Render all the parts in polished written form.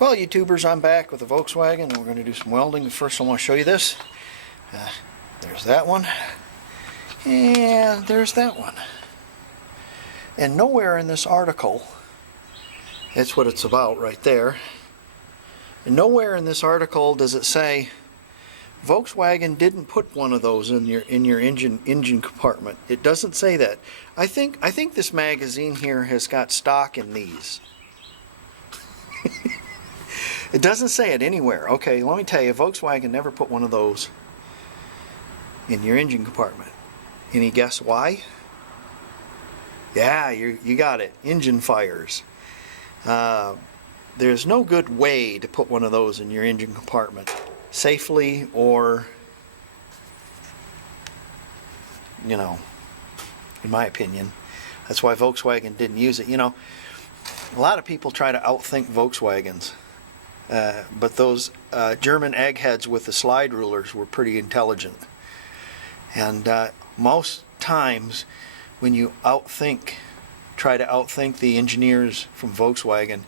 Well, YouTubers, I'm back with a Volkswagen, and we're going to do some welding. First, I want to show you this. There's that one, and there's that one. And nowhere in this article, that's what it's about right there, and nowhere in this article does it say Volkswagen didn't put one of those in your engine compartment. It doesn't say that. I think this magazine here has got stock in these. It doesn't say it anywhere. Okay, let me tell you, Volkswagen never put one of those in your engine compartment. Any guess why? Yeah, you got it. Engine fires. There's no good way to put one of those in your engine compartment safely, or, you know, in my opinion. That's why Volkswagen didn't use it. You know, a lot of people try to outthink Volkswagens. But those German eggheads with the slide rulers were pretty intelligent. And most times when you try to outthink the engineers from Volkswagen,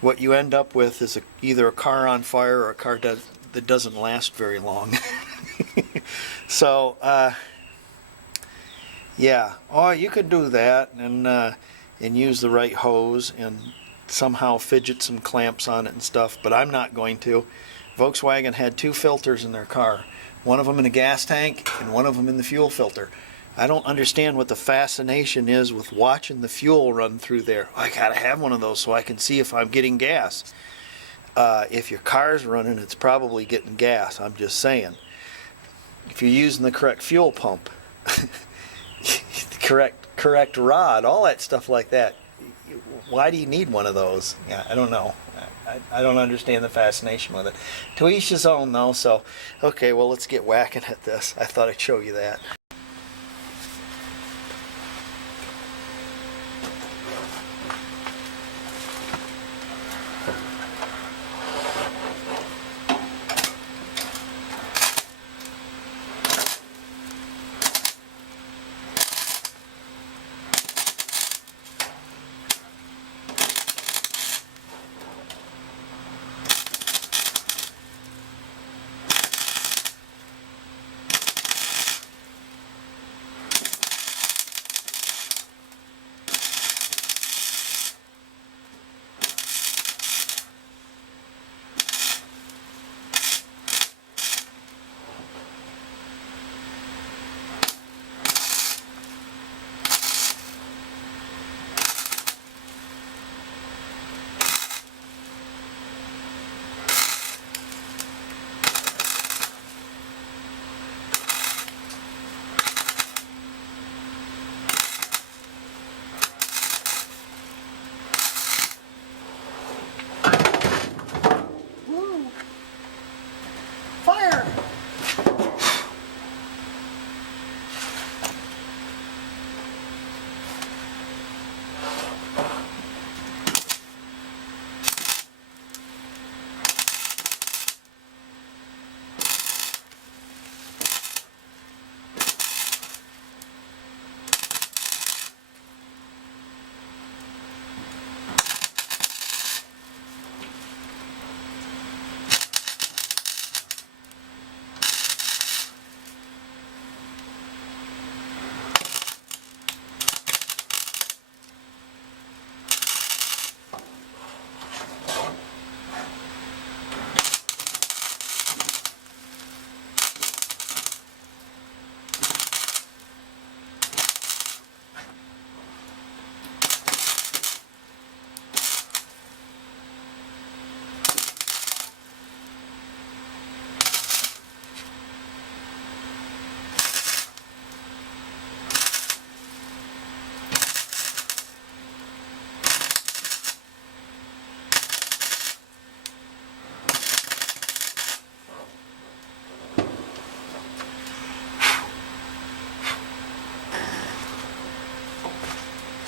what you end up with is either a car on fire or a car that doesn't last very long. So, yeah. Oh, you could do that and use the right hose and somehow fidget some clamps on it and stuff, but I'm not going to. Volkswagen had two filters in their car, one of them in a gas tank and one of them in the fuel filter. I don't understand what the fascination is with watching the fuel run through there. I gotta have one of those so I can see if I'm getting gas. If your car's running, it's probably getting gas. I'm just saying. If you're using the correct fuel pump, correct rod, all that stuff like that, why do you need one of those? Yeah, I don't know. I don't understand the fascination with it. To each his own, though. So, okay, well, let's get whacking at this. I thought I'd show you that.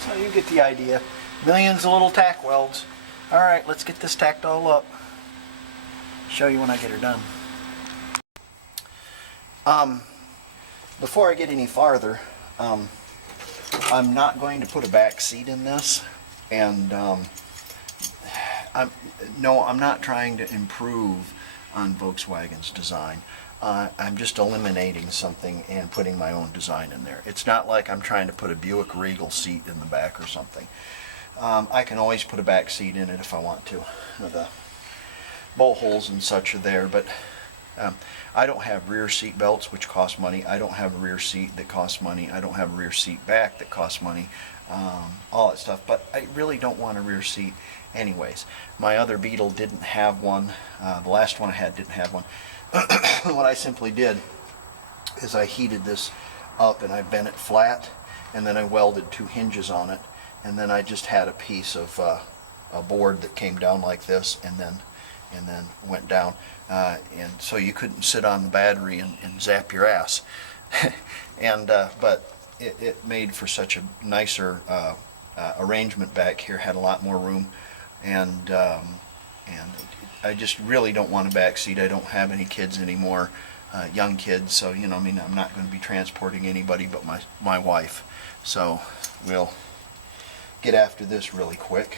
So you get the idea. Millions of little tack welds. Alright, let's get this tacked all up. Show you when I get her done. Before I get any farther, I'm not going to put a back seat in this, and I'm not trying to improve on Volkswagen's design. I'm just eliminating something and putting my own design in there. It's not like I'm trying to put a Buick Regal seat in the back or something. I can always put a back seat in it if I want to. The bolt holes and such are there, but I don't have rear seat belts, which cost money. I don't have a rear seat that costs money. I don't have a rear seat back that costs money. All that stuff, but I really don't want a rear seat anyways. My other Beetle didn't have one. The last one I had didn't have one. What I simply did is I heated this up and I bent it flat, and then I welded 2 hinges on it, and then I just had a piece of a board that came down like this and then went down, and so you couldn't sit on the battery and zap your ass. But it made for such a nicer arrangement back here. Had a lot more room, and I just really don't want a back seat. I don't have any kids anymore, young kids, so I mean, I'm not going to be transporting anybody but my wife. So we'll get after this really quick.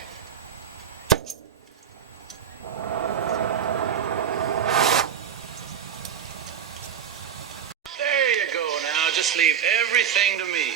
There you go. Now just leave everything to me.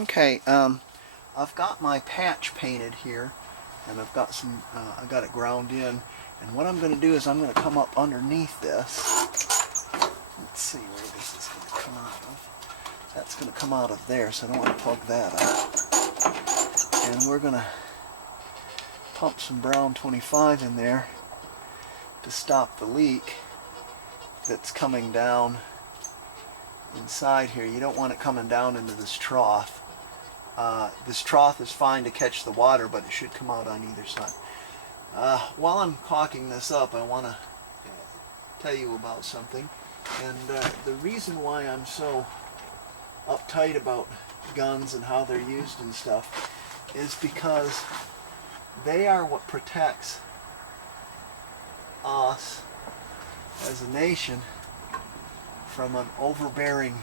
Okay, I've got my patch painted here, and I've got some, I got it ground in, and what I'm going to do is I'm going to come up underneath this. Let's see where this is going to come out of. That's going to come out of there, so I don't want to plug that up. And we're going to pump some brown 25 in there to stop the leak that's coming down inside here. You don't want it coming down into this trough. This trough is fine to catch the water, but it should come out on either side. While I'm caulking this up, I want to tell you about something. And the reason why I'm so uptight about guns and how they're used and stuff is because they are what protects us as a nation from an overbearing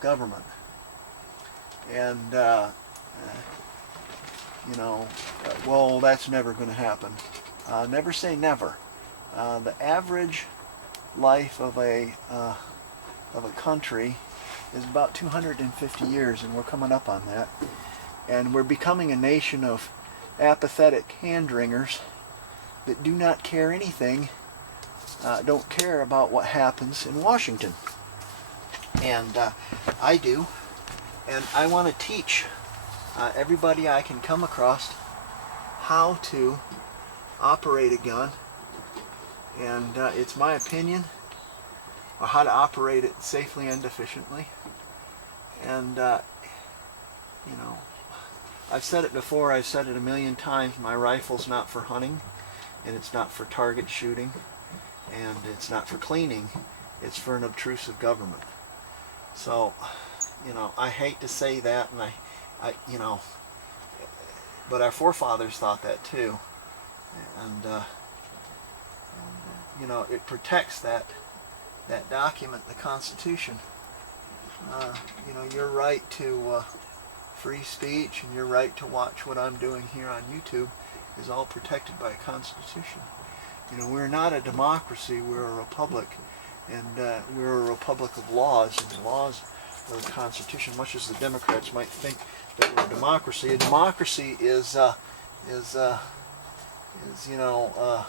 government. And well, that's never going to happen. Never say never. The average life of a country is about 250 years, and we're coming up on that. And we're becoming a nation of apathetic hand-wringers that do not care anything, don't care about what happens in Washington. And I do. And I want to teach everybody I can come across how to operate a gun. And it's my opinion, or how to operate it safely and efficiently. And you know, I've said it before, I've said it a million times, my rifle's not for hunting, and it's not for target shooting, and it's not for cleaning, it's for an obtrusive government. So, you know, I hate to say that, and I you know, but our forefathers thought that too, and you know, it protects that document, the Constitution. You know, your right to free speech and your right to watch what I'm doing here on YouTube is all protected by a Constitution. You know, we're not a democracy, we're a republic, and we're a republic of laws, and the laws of the Constitution, much as the Democrats might think that we're a democracy. A democracy is you know,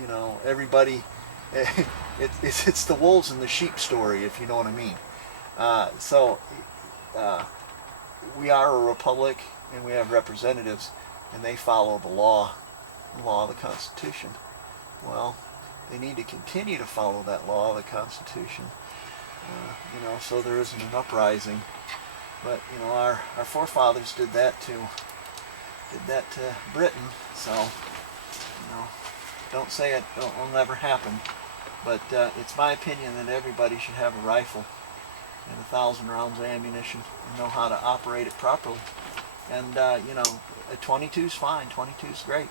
you know, everybody, it's the wolves and the sheep story, if you know what I mean. So we are a republic, and we have representatives, and they follow the law of the Constitution. Well, they need to continue to follow that law of the Constitution, you know, so there isn't an uprising. But you know, our forefathers did that to Britain, so you know, don't say it will never happen. But it's my opinion that everybody should have a rifle and 1,000 rounds of ammunition and know how to operate it properly. And you know, a 22 is fine, 22 is great,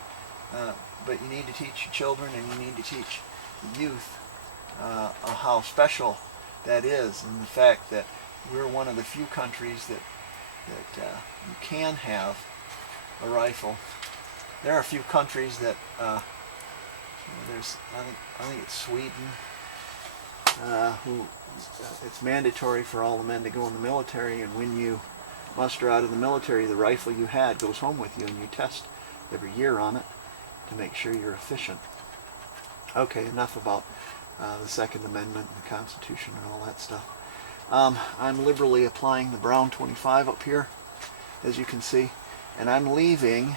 but you need to teach your children, and you need to teach the youth how special that is, and the fact that we're one of the few countries that you can have a rifle. There are a few countries that there's, I think it's Sweden, who it's mandatory for all the men to go in the military, and when you muster out of the military, the rifle you had goes home with you, and you test every year on it to make sure you're efficient. Okay, enough about the Second Amendment and the Constitution and all that stuff. I'm liberally applying the brown 25 up here, as you can see, and I'm leaving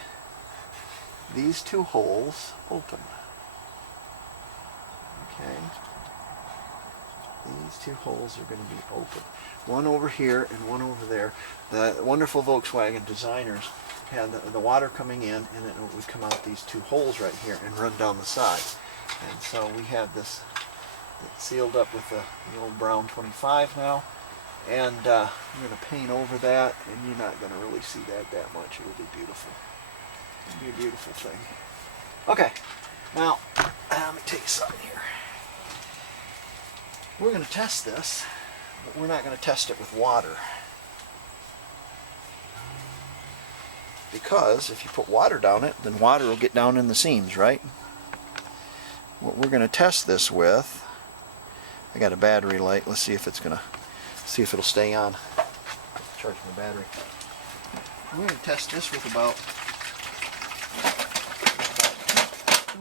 these two holes open. Okay, these two holes are going to be open. One over here and one over there. The wonderful Volkswagen designers had the water coming in, and it would come out these two holes right here and run down the side. And so we have this sealed up with the old brown 25 now, and I'm going to paint over that, and you're not going to really see that much. It will be beautiful. It'll be a beautiful thing. Okay, now let me take you something here. We're going to test this, but we're not going to test it with water, because if you put water down it, then water will get down in the seams, right? What we're going to test this with, I got a battery light. Let's see if it's going to, see if it'll stay on. Charge my battery. We're going to test this with about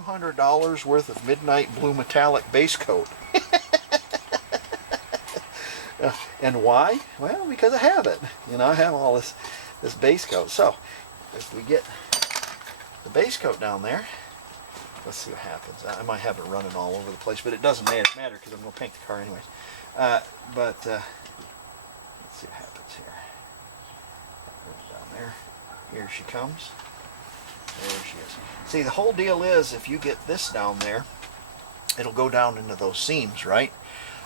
$200 worth of midnight blue metallic base coat. And why? Well, because I have it. You know, I have all this base coat. So if we get the base coat down there, let's see what happens. I might have it running all over the place, but it doesn't matter because I'm going to paint the car anyways. Let's see what happens here. That goes down there. Here she comes. There she is. See, the whole deal is, if you get this down there, it'll go down into those seams, right?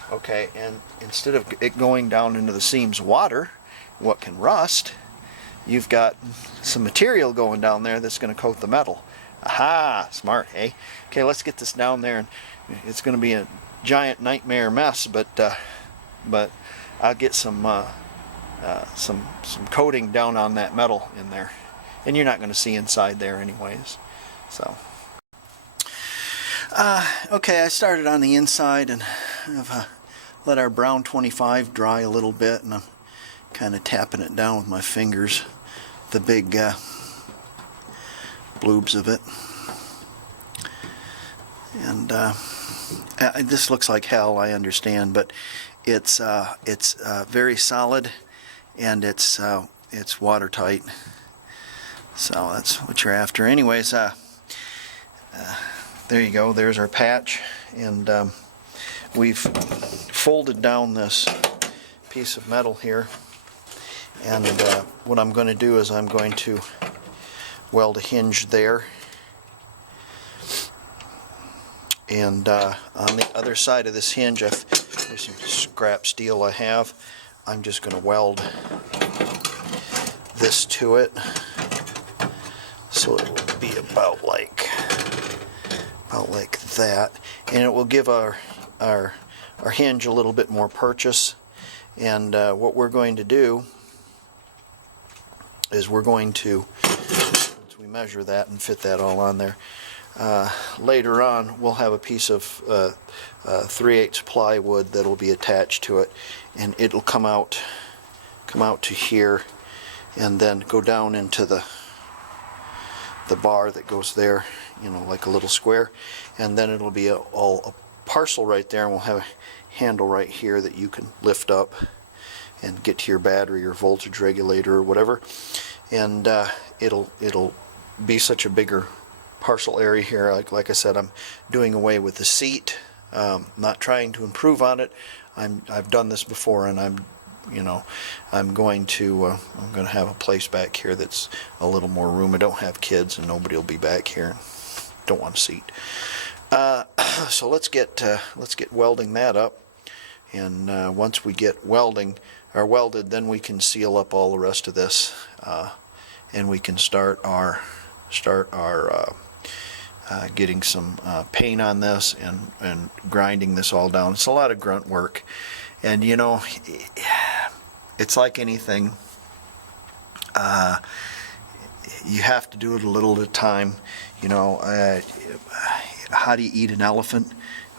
Okay, and instead of it going down into the seams water, what can rust, you've got some material going down there that's going to coat the metal. Aha, smart, eh? Okay, let's get this down there, and it's going to be a giant nightmare mess, but I'll get some coating down on that metal in there, and you're not going to see inside there anyways. So okay, I started on the inside, and I've let our brown 25 dry a little bit, and I'm kind of tapping it down with my fingers, the big bloobs of it. And this looks like hell, I understand, but it's very solid, and it's watertight. So that's what you're after. Anyways, there you go. There's our patch, and we've folded down this piece of metal here, and what I'm going to do is I'm going to weld a hinge there, and on the other side of this hinge, there's some scrap steel I have. I'm just going to weld this to it, so it will be about like that, and it will give our hinge a little bit more purchase. And what we're going to do is we're going to, once we measure that and fit that all on there, later on we'll have a piece of 3/8 plywood that will be attached to it, and it'll come out to here and then go down into the bar that goes there, you know, like a little square, and then it'll be all a parcel right there, and we'll have a handle right here that you can lift up and get to your battery or voltage regulator or whatever, and it'll be such a bigger parcel area here. Like I said, I'm doing away with the seat, not trying to improve on it. I've done this before, and I'm going to have a place back here that's a little more room. I don't have kids, and nobody will be back here. Don't want a seat. So let's get welding that up, and once we get welded, then we can seal up all the rest of this, and we can start our getting some paint on this and grinding this all down. It's a lot of grunt work, and you know, it's like anything. You have to do it a little at a time. You know, how do you eat an elephant?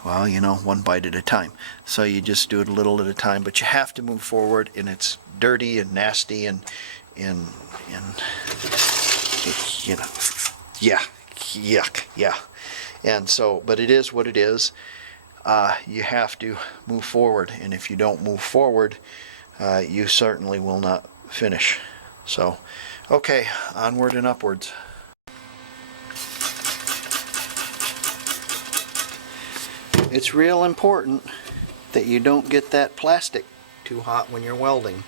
Well, you know, one bite at a time. So you just do it a little at a time, but you have to move forward, and it's dirty and nasty and you know, yeah, yuck, yeah. And so, but it is what it is. You have to move forward, and if you don't move forward, you certainly will not finish. So, okay, onward and upwards. It's real important that you don't get that plastic too hot when you're welding.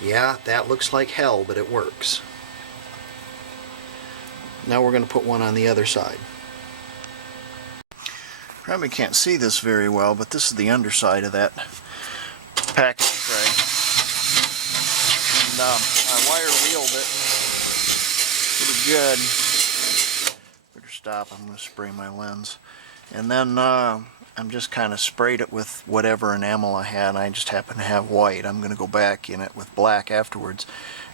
Yeah, that looks like hell, but it works. Now we're going to put one on the other side. Probably can't see this very well, but this is the underside of that package tray. And I wire wheeled it pretty good. Better stop, I'm going to spray my lens. And then I'm just kind of sprayed it with whatever enamel I had. I just happen to have white. I'm going to go back in it with black afterwards,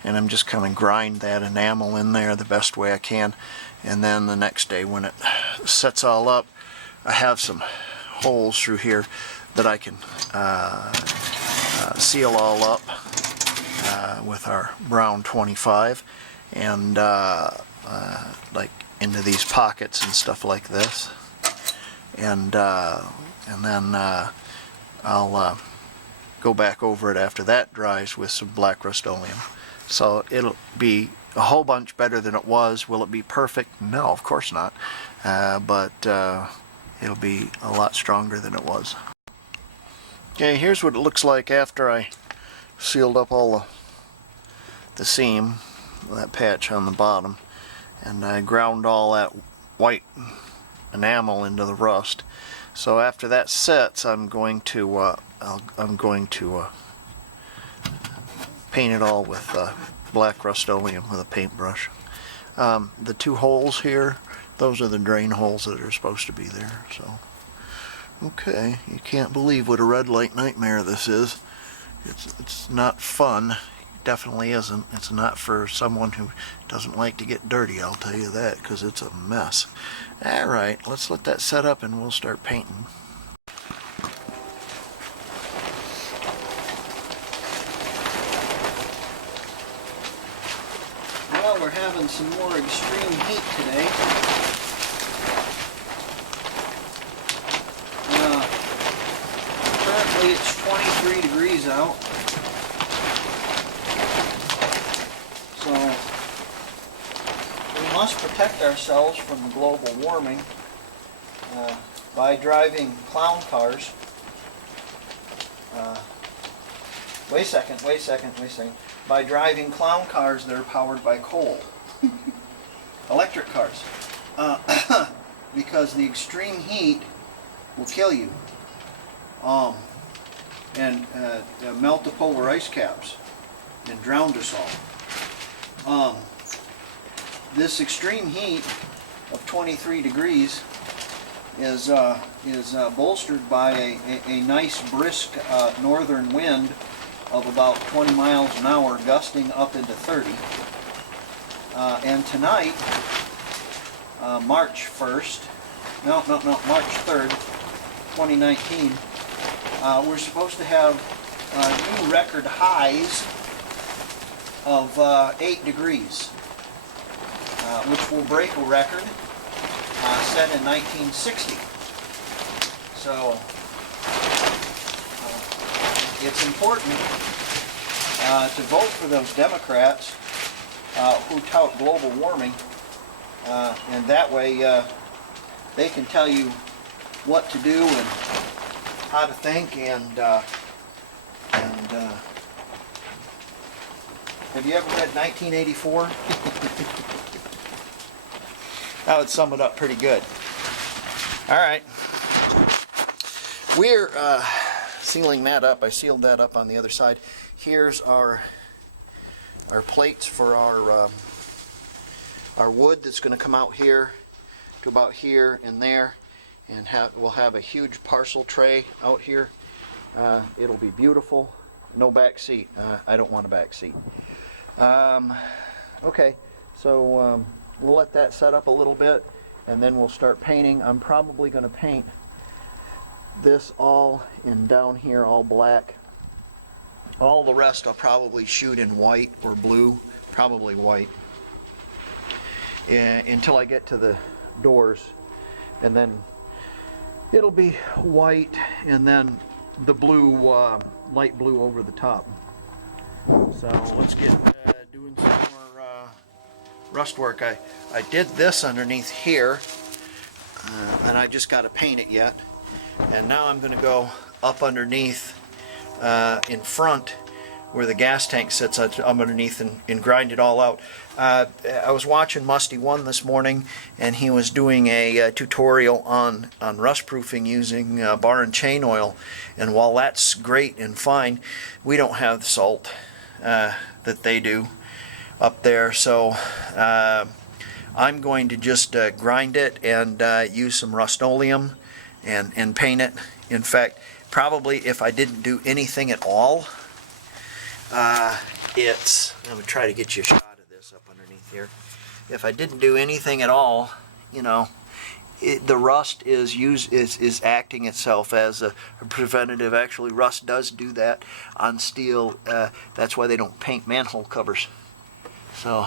and I'm just going to grind that enamel in there the best way I can. And then the next day when it sets all up, I have some holes through here that I can seal all up with our brown 25, and like into these pockets and stuff like this. And then I'll go back over it after that dries with some black Rust-Oleum. So it'll be a whole bunch better than it was. Will it be perfect? No, of course not. But it'll be a lot stronger than it was. Okay, here's what it looks like after I sealed up all the seam, that patch on the bottom, and I ground all that white enamel into the rust. So after that sets, I'm going to paint it all with black Rust-Oleum with a paintbrush. The two holes here, those are the drain holes that are supposed to be there. So, okay, you can't believe what a red light nightmare this is. It's not fun. It definitely isn't. It's not for someone who doesn't like to get dirty, I'll tell you that, because it's a mess. Alright, let's let that set up and we'll start painting. Well, we're having some more extreme heat today. Currently it's 23 degrees out. So we must protect ourselves from the global warming. by driving clown cars. Wait a second. By driving clown cars that are powered by coal. Electric cars. Because the extreme heat will kill you. And melt the polar ice caps and drown us all. This extreme heat of 23 degrees is bolstered by a nice brisk northern wind of about 20 miles an hour, gusting up into 30. And tonight, March 3rd, 2019, we're supposed to have new record highs of 8 degrees, which will break a record set in 1960. So it's important to vote for those Democrats who tout global warming, and that way they can tell you what to do and how to think. And have you ever read 1984? That would sum it up pretty good. All right, we're sealing that up. I sealed that up on the other side. Here's our plates for our wood that's going to come out here to about here and there, and we'll have a huge parcel tray out here. It'll be beautiful. No back seat. I don't want a back seat. Okay, so we'll let that set up a little bit, and then we'll start painting. I'm probably going to paint this all in down here all black. All the rest I'll probably shoot in white or blue, probably white, until I get to the doors, and then it'll be white and then the blue, light blue over the top. So let's get doing some more rust work. I did this underneath here, and I just got to paint it yet. And now I'm going to go up underneath in front where the gas tank sits, up underneath and grind it all out. I was watching Musty One this morning, and he was doing a tutorial on rust proofing using bar and chain oil. And while that's great and fine, we don't have the salt that they do up there. So I'm going to just grind it and use some Rust-Oleum and paint it. In fact, probably if I didn't do anything at all, I'm going to try to get you a shot of this up underneath here. If I didn't do anything at all, you know, the rust is acting itself as a preventative. Actually, rust does do that on steel. That's why they don't paint manhole covers. So,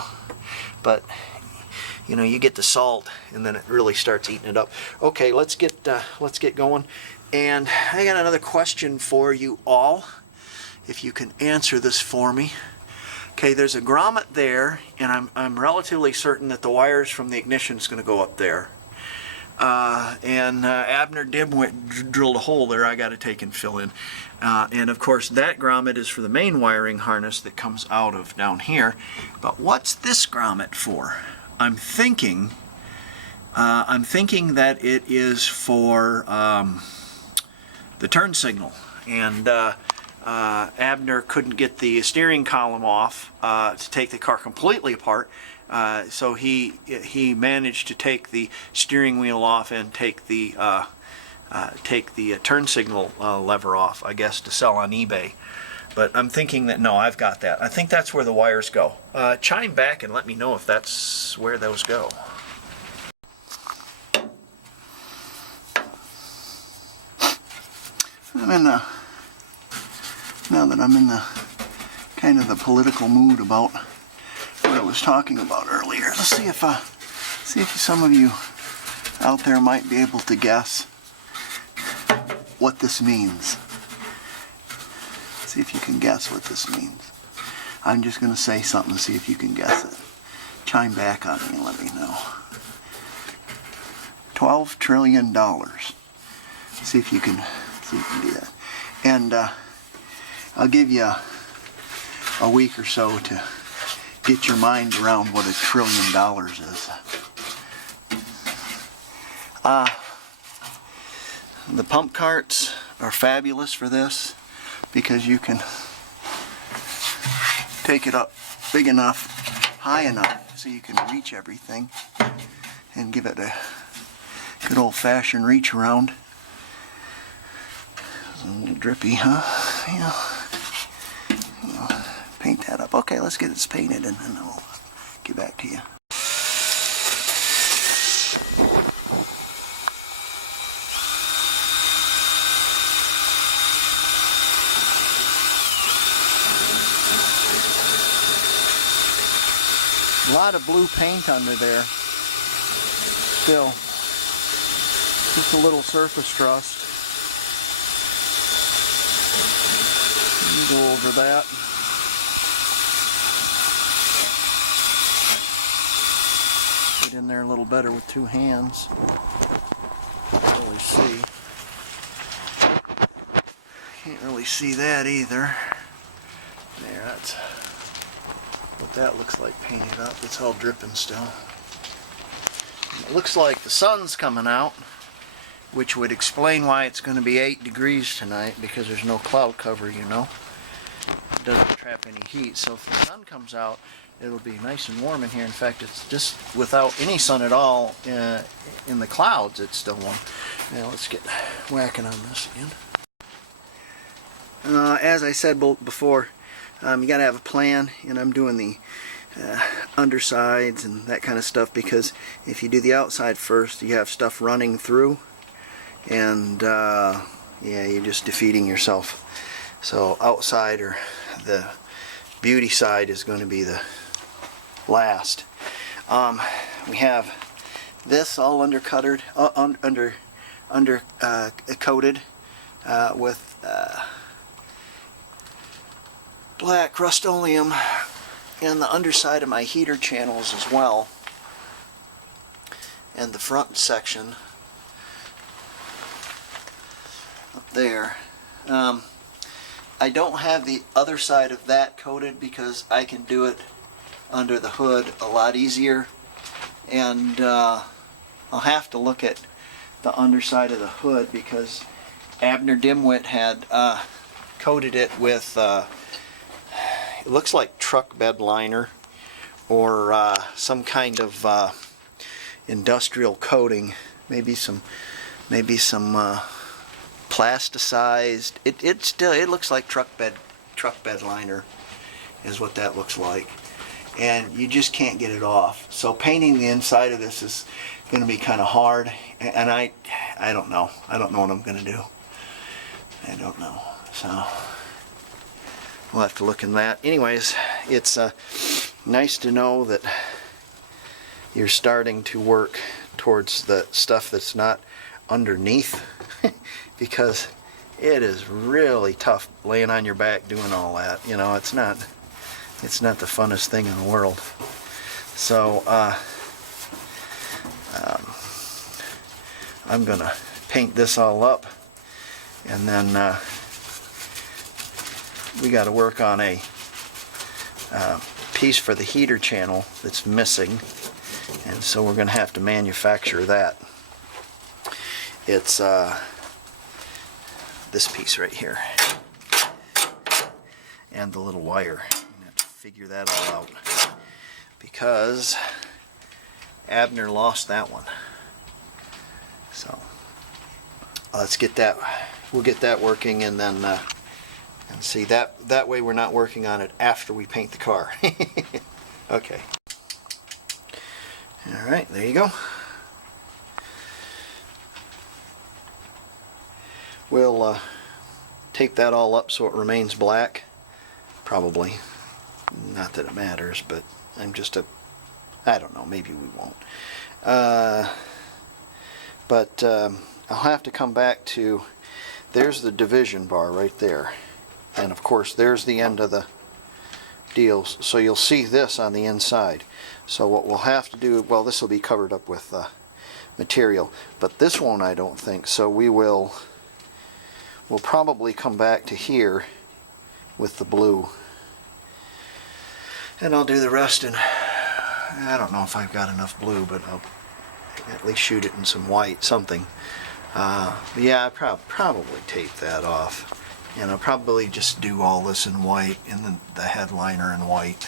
but you know, you get the salt, and then it really starts eating it up. Okay, let's get going. And I got another question for you all, if you can answer this for me. Okay, there's a grommet there, and I'm relatively certain that the wires from the ignition is going to go up there. Abner Dimwit drilled a hole there I got to take and fill in. And of course that grommet is for the main wiring harness that comes out of down here. But what's this grommet for? I'm thinking that it is for the turn signal. And Abner couldn't get the steering column off to take the car completely apart. So he managed to take the steering wheel off and take the turn signal lever off, I guess, to sell on eBay. But I'm thinking that, no, I've got that. I think that's where the wires go. Chime back and let me know if that's where those go. Now that I'm in the kind of the political mood about what I was talking about earlier, let's see if some of you out there might be able to guess what this means. See if you can guess what this means. I'm just going to say something, see if you can guess it. Chime back on me and let me know. $12 trillion. See if you can do that. And I'll give you a week or so to get your mind around what $1 trillion is. The pump carts are fabulous for this because you can take it up big enough, high enough, so you can reach everything and give it a good old-fashioned reach around. It's a little drippy, huh? Yeah. Paint that up. Okay, let's get this painted and then I'll get back to you. A lot of blue paint under there. Still, just a little surface rust. Go over that. Get in there a little better with 2 hands. Can't really see. Can't really see that either. There, that's what that looks like painted up. It's all dripping still. It looks like the sun's coming out, which would explain why it's going to be 8 degrees tonight, because there's no cloud cover, you know. It doesn't trap any heat, so if the sun comes out, it'll be nice and warm in here. In fact, it's just without any sun at all in the clouds, it's still warm. Now let's get whacking on this again. As I said before, you got to have a plan, and I'm doing the undersides and that kind of stuff, because if you do the outside first, you have stuff running through, and yeah, you're just defeating yourself. So outside, or the beauty side, is going to be the last. We have this all undercoated with black Rust-Oleum, and the underside of my heater channels as well, and the front section up there. I don't have the other side of that coated because I can do it under the hood a lot easier, and I'll have to look at the underside of the hood because Abner Dimwit had coated it with it looks like truck bed liner or some kind of industrial coating, maybe some plasticized. It looks like truck bed liner is what that looks like, and you just can't get it off. So painting the inside of this is going to be kind of hard, and I don't know. I don't know what I'm going to do. I don't know. So we'll have to look in that. Anyways, it's nice to know that you're starting to work towards the stuff that's not underneath because it is really tough laying on your back doing all that. You know, it's not the funnest thing in the world. So I'm gonna paint this all up, and then we got to work on a piece for the heater channel that's missing, and so we're going to have to manufacture that. It's this piece right here, and the little wire. I'm going to have to figure that all out because Abner lost that one. So let's get that. We'll get that working, and then and see that way we're not working on it after we paint the car. Okay. All right, there you go. We'll tape that all up so it remains black. Probably. Not that it matters, but I'm just I don't know, maybe we won't. But I'll have to come back to, there's the division bar right there. And of course there's the end of the deals. So you'll see this on the inside. So what we'll have to do, well, this will be covered up with material. But this won't, I don't think. So we will we'll probably come back to here with the blue. And I'll do the rest in, I don't know if I've got enough blue, but I'll at least shoot it in some white, something. Yeah, I'll probably tape that off. And I'll probably just do all this in white, and the headliner in white,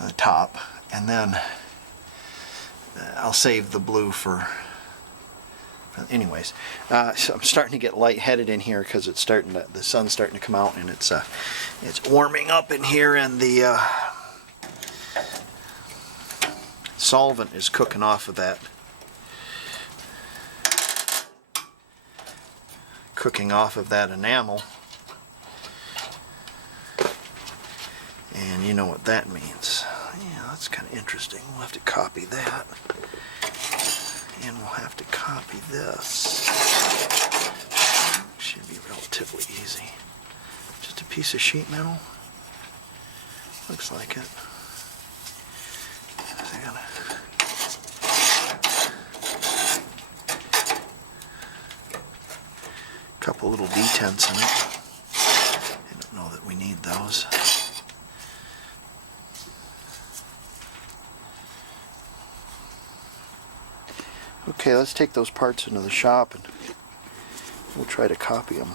the top. And then I'll save the blue for anyways. So I'm starting to get lightheaded in here because it's starting to, the sun's starting to come out, and it's warming up in here, and the solvent is cooking off of that. Cooking off of that enamel. And you know what that means. Yeah, that's kind of interesting. We'll have to copy that. And we'll have to copy this. Should be relatively easy. Just a piece of sheet metal. Looks like it. Couple little detents in it. I don't know that we need those. Okay, let's take those parts into the shop and we'll try to copy them.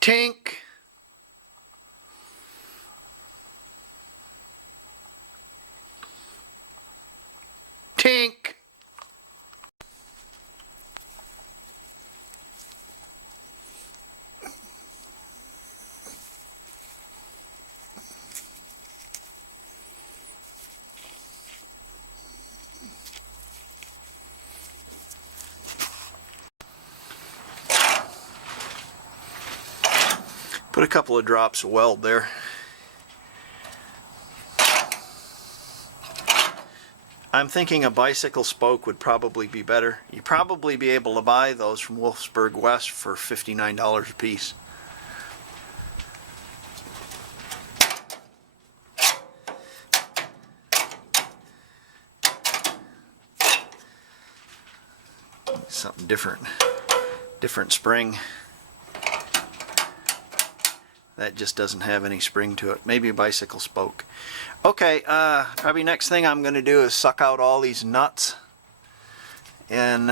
Tink. Tink. Put a couple of drops of weld there. I'm thinking a bicycle spoke would probably be better. You'd probably be able to buy those from Wolfsburg West for $59 a piece. Something different spring. That just doesn't have any spring to it. Maybe a bicycle spoke. Okay, probably next thing I'm going to do is suck out all these nuts and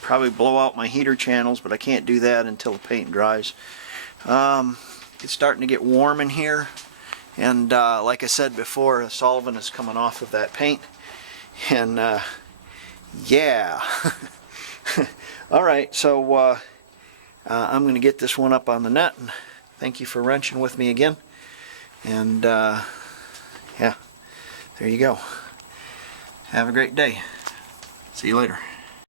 probably blow out my heater channels, but I can't do that until the paint dries. It's starting to get warm in here, and like I said before, the solvent is coming off of that paint, and yeah. Alright, so I'm going to get this one up on the net, and thank you for wrenching with me again. And yeah, there you go. Have a great day. See you later.